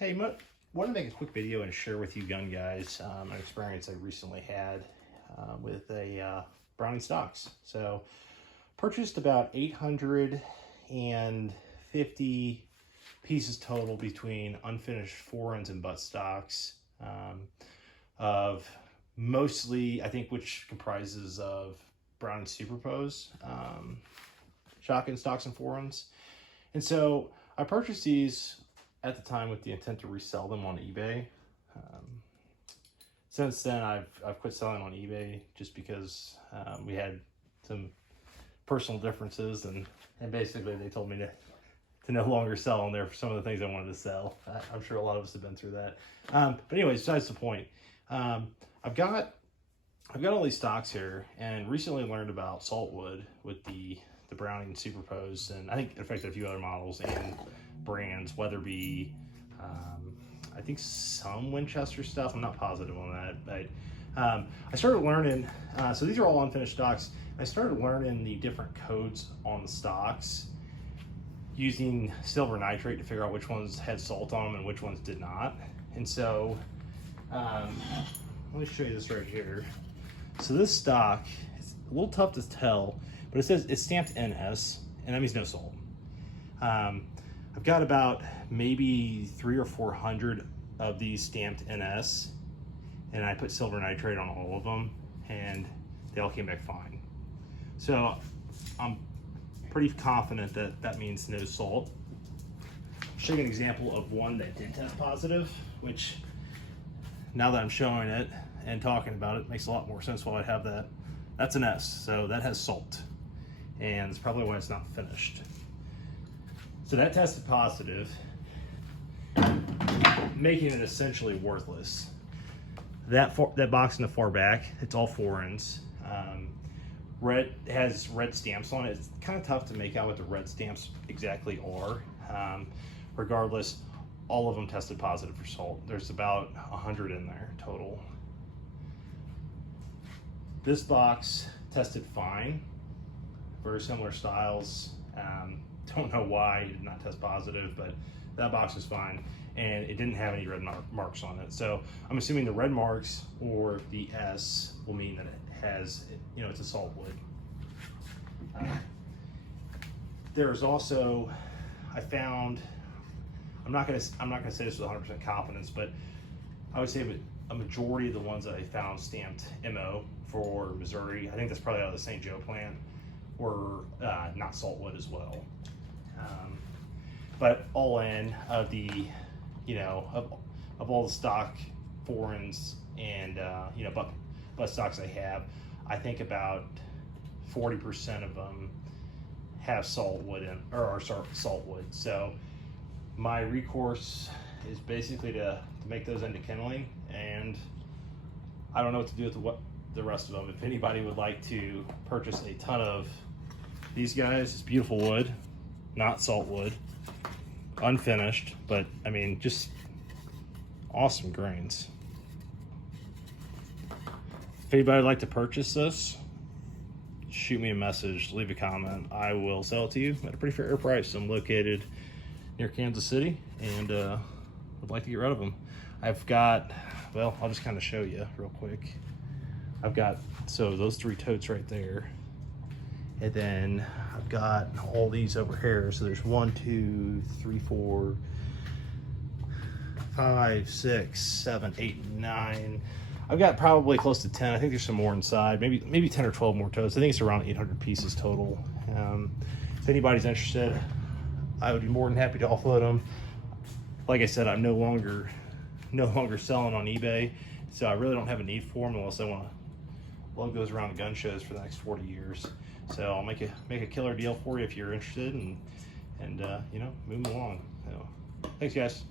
Hey, want to make a quick video and share with you gun guys an experience I recently had with a Browning stocks. So purchased about 850 pieces total between unfinished forends and butt stocks of mostly, I think, which comprises of Browning Superpose shotgun stocks and forends. And so I purchased these at the time with the intent to resell them on eBay. Since then, I've quit selling on eBay just because we had some personal differences, and basically they told me to no longer sell on there for some of the things I wanted to sell. I'm sure a lot of us have been through that. But anyways, besides the point, I've got all these stocks here, and recently learned about Saltwood with the Browning Superpose, and I think in fact a few other models and brands, Weatherby, I think some Winchester stuff. I'm not positive on that, but I started learning. So these are all unfinished stocks. I started learning the different codes on the stocks using silver nitrate to figure out which ones had salt on them and which ones did not. And so let me show you this right here. So this stock, it's a little tough to tell, but it says it's stamped NS, and that means no salt. I've got about maybe 300 or 400 of these stamped NS, and I put silver nitrate on all of them, and they all came back fine. So I'm pretty confident that that means no salt. I'll show you an example of one that did test positive, which now that I'm showing it and talking about it, makes a lot more sense why I have that. That's an S, so that has salt, and it's probably why it's not finished. So that tested positive, making it essentially worthless. That box in the far back, it's all forends. Red has red stamps on it. It's kind of tough to make out what the red stamps exactly are. Regardless, all of them tested positive for salt. There's about 100 in there total. This box tested fine, very similar styles. Don't know why it did not test positive, but that box is fine, and it didn't have any red marks on it. So I'm assuming the red marks or the S will mean that it has, it's a Saltwood. There's also, I found, I'm not gonna say this with 100% confidence, but I would say a majority of the ones that I found stamped MO for Missouri, I think that's probably out of the St. Joe plant, were not Saltwood as well. But all in, of the, of all the stock forends and butt stocks I have, I think about 40% of them have Saltwood or are Saltwood. So my recourse is basically to make those into kindling, and I don't know what to do with the rest of them. If anybody would like to purchase a ton of these guys, it's beautiful wood, not Saltwood, unfinished, but I mean, just awesome grains. If anybody would like to purchase this, shoot me a message, leave a comment. I will sell it to you at a pretty fair price. I'm located near Kansas City, and would like to get rid of them. I've got, well, I'll just kind of show you real quick. I've got, so those 3 totes right there, and then I've got all these over here. So there's 1, 2, 3, 4, 5, 6, 7, 8, 9. I've got probably close to 10. I think there's some more inside, maybe 10 or 12 more totes. I think it's around 800 pieces total. If anybody's interested, I would be more than happy to offload them. Like I said, I'm no longer selling on eBay, so I really don't have a need for them unless I want to lug those around gun shows for the next 40 years. So I'll make a killer deal for you if you're interested, and move along. So, thanks guys.